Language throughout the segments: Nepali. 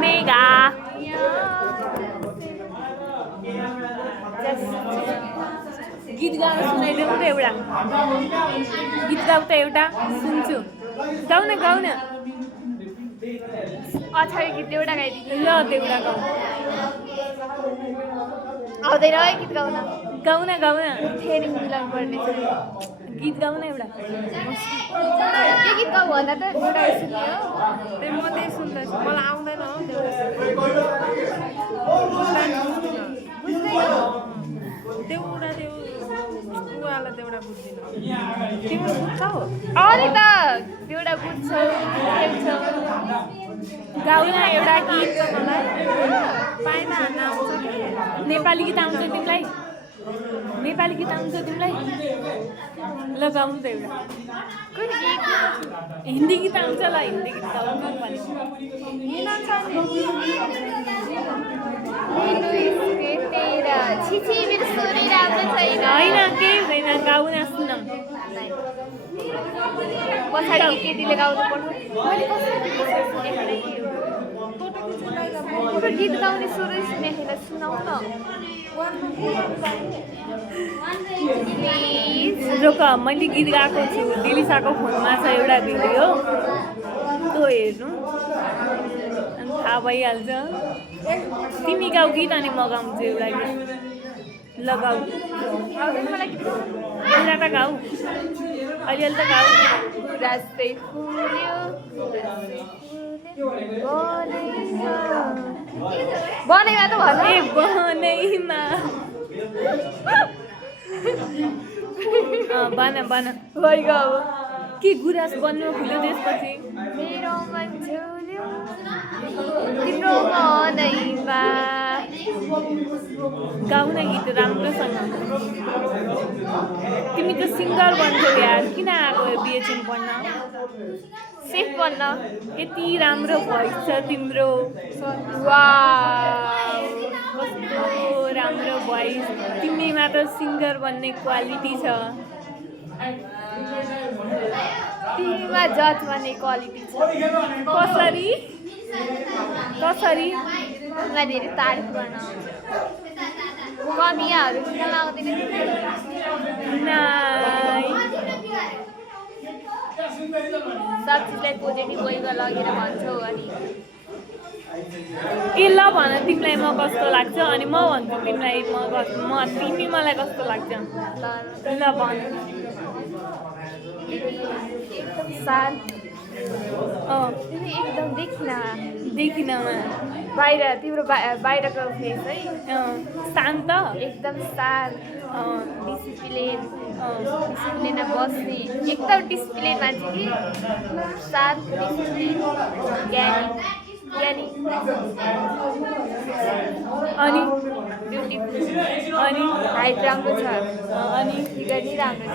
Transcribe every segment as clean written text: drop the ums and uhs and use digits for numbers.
मेगा गीत गाउन सुनाइदेऊ त एउटा गीत गाउ त एउटा सुन्छु गाउ न अछाडि गीत एउटा गाइदिनु ल एउटा गाउ आउँदैन है गीत गाउन गाउ न फेरि मिलाउनु पर्ने गीत गाउ न एउटा के गीत गाउ भन्दा त एउटा सुन्यो म त्यही सुन्दैछु मलाई आउँदैन हो देउडा उवाला देउडा बुझ्दिनँ तिम्रो बुझ्छौ नि त एउटा बुझ्छौ खेल्छौ गाउ न एउटा गीत मलाई पाइला हान्न आउँछ कि नेपाली गीत आउँछ तिमीलाई ल गाउनु त एउटा कुन गीत हिन्दी गीत आउँछ ल हिन्दी गीत गाउनु नेपाली तेरा छिछि मेरो स्वर राम्रो छैन होइन केही हुँदैन गाउ न सुनौँ पछाडि केटीले गाउनु पर्छ मैले गीत गाउने सुरै सुनेको थिएन सुनाउ न रोक मैले गीत गाएको छु दिलिसाको फोनमा छ एउटा भिडियो त्यो हेर्नु अनि थाहा भइहाल्छ तिमी गाउ गीत अनि म गाउँछु एउटा गीत ल गाउ एउटा त गाउ अलिअलि त गाउ रास्तै फुल्यो बनैमा त भन ए बनैमा बन भइगयो अब के गुराँस बन्नु खुल्यो त्यसपछि मेरो मन झुल्यो तिम्रो मनैमा गाउन गीत राम्रोसँग तिमी त सिङ्गर बन्छौ यार किन आएको बिएचएम पढ्न सेफ बन्न यति राम्रो भोइस छ तिम्रो कस्तो राम्रो भोइस तिमीमा त सिङ्गर बन्ने क्वालिटी छ तिमीमा जज भन्ने क्वालिटी छ कसरी तिमीलाई धेरै तारिफ गर्न कमियाहरू किन लाउँदैन सब चिजलाई पोजिटिभ वेमा लगेर भन्छौ अनि ए ल भन तिमीलाई म कस्तो लाग्छ अनि म भन्छु तिमीलाई तिमी मलाई कस्तो लाग्छ ल भन एकदम शान्त तिमी एकदम देखिन बाहिर तिम्रो बाहिरको फेस है शान्त एकदम शान्त डिसिप्लिनमा बस्ने एकदम डिसिप्लिन मान्छे कि शान्त डिसिप्लिन ज्ञानी अनि ब्युटिफुल अनि हाइट राम्रो छ अनि फिगर नि राम्रो छ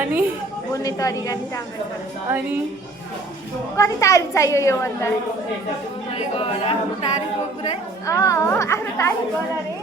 अनि बोल्ने तरिका नि राम्रो छ अनि कति तारिफ चाहियो यो भन्दा आफ्नो तारिफको पुरै आफ्नो तारिफ गर रे